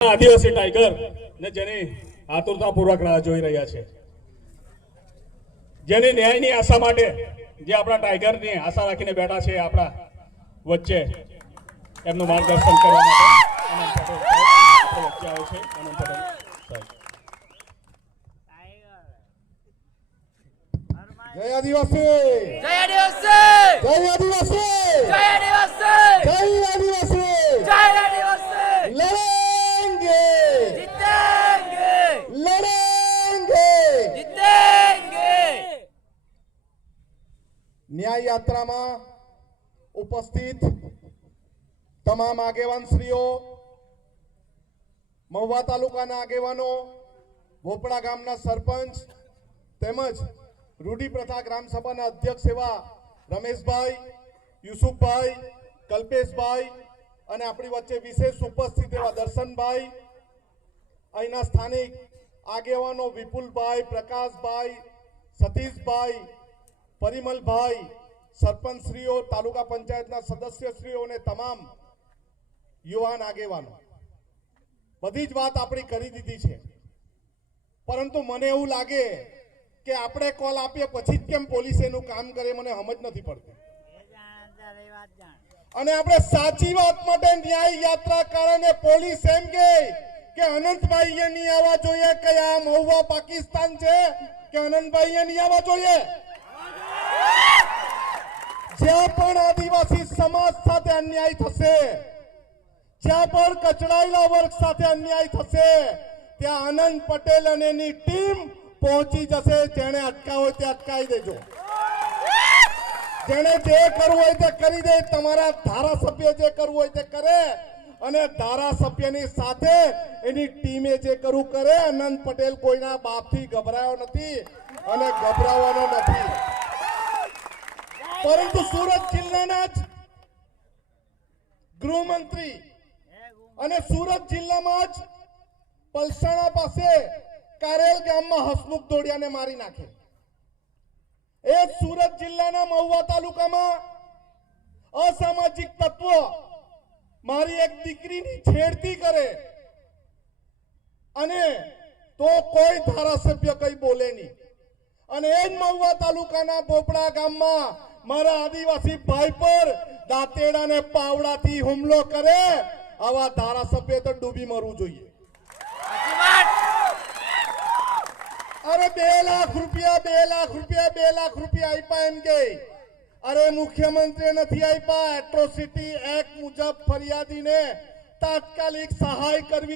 આદિવાસી tiger ને જેની આતુરતાપૂર્વક રાહ જોઈ રહ્યા છે, જેની ન્યાયની આશા માટે જે આપણા ટાઈગરની આશા રાખીને બેઠા છે, આપણા વચ્ચે એમનું માર્ગદર્શન કરવા માટે અનંત પટેલ સાહેબ વચ્ચે આવે છે. અનંત પટેલ સાહેબ, જય આદિવાસી, જય આદિવાસી, જય આદિવાસી, જય આદિવાસી, જય આદિવાસી, જય આદિવાસી. લડેંગે, જીतेंगे, લડેંગે. जीतेंगे. ન્યાય યાત્રામાં ઉપસ્થિત તમામ આગેવાનશ્રીઓ, મહુવા તાલુકાના આગેવાનો, ભોપડા ગામના સરપંચ તેમજ રૂઢી પ્રથા ગ્રામ સભાના અધ્યક્ષ એવા રમેશભાઈ, યુસુફભાઈ, કલ્પેશભાઈ અને આપણી વચ્ચે વિશેષ ઉપસ્થિત એવા દર્શનભાઈ, અહીંના સ્થાનિક આગેવાનો વિપુલભાઈ, પ્રકાશભાઈ, સતીશભાઈ, પરિમલભાઈ, સરપંચશ્રીઓ, તાલુકા પંચાયતના સદસ્યશ્રીઓ અને તમામ યુવાન આગેવાનો, બધી જ વાત આપણી કરી દીધી છે. પરંતુ મને એવું લાગે કે આપણે કોલ આપીએ પછી જ કેમ પોલીસ એનું કામ કરે, મને સમજ નથી પડતી. અને આપણે સાચી વાત માટે ન્યાય યાત્રા કારણે પોલીસ એમ કે અનંતભાઈ એ નહીં આવવા જોઈએ, કે આ મહુવા પાકિસ્તાન છે, કે અનંતભાઈ એ નહીં આવવા જોઈએ. જ્યાં પણ આદિવાસી સમાજ સાથે અન્યાય થશે, જ્યાં પણ કચડાયેલા વર્ગ સાથે અન્યાય થશે, ત્યાં અનંત પટેલ અને એની ટીમ પહોંચી જશે. જેને અટકાવો તે અટકાવી દેજો, જેને જે કરવું હોય તે કરી દે. તમારા ધારાસભ્ય જે કરવું હોય તે કરે અને ધારાસભ્યની સાથે એની ટીમે જે કરવું કરે. અનંત પટેલ કોઈના બાપથી ગભરાયો નથી અને ગભરાવાનો નથી. પરંતુ સુરત જિલ્લાના જ ગૃહમંત્રી અને સુરત જિલ્લામાં જ પલસાણા પાસે કારેલ ગામમાં હસમુખ દોડિયાને મારી નાખે. એ સુરત જિલ્લાના મહુવા તાલુકામાં અસામાજિક તત્વો મારી એક દીકરીની છેડતી કરે અને તો કોઈ ધારાસભ્ય કઈ બોલે નહીં. અને એ જ મહુવા તાલુકાના ભોપડા ગામમાં મારા આદિવાસી ભાઈ પર દાંતેડા ને પાવડાથી હુમલો કરે. આવા ધારાસભ્ય તો ડૂબી મરવું જોઈએ. અરે 2 લાખ રૂપિયા 2 લાખ રૂપિયા 2 લાખ રૂપિયા આપ્યા એમ કે. અરે મુખ્યમંત્રી નથી આપ્યા. એટ્રોસિટી એક્ટ મુજબ ફરિયાદીને તાત્કાલિક સહાય કરવી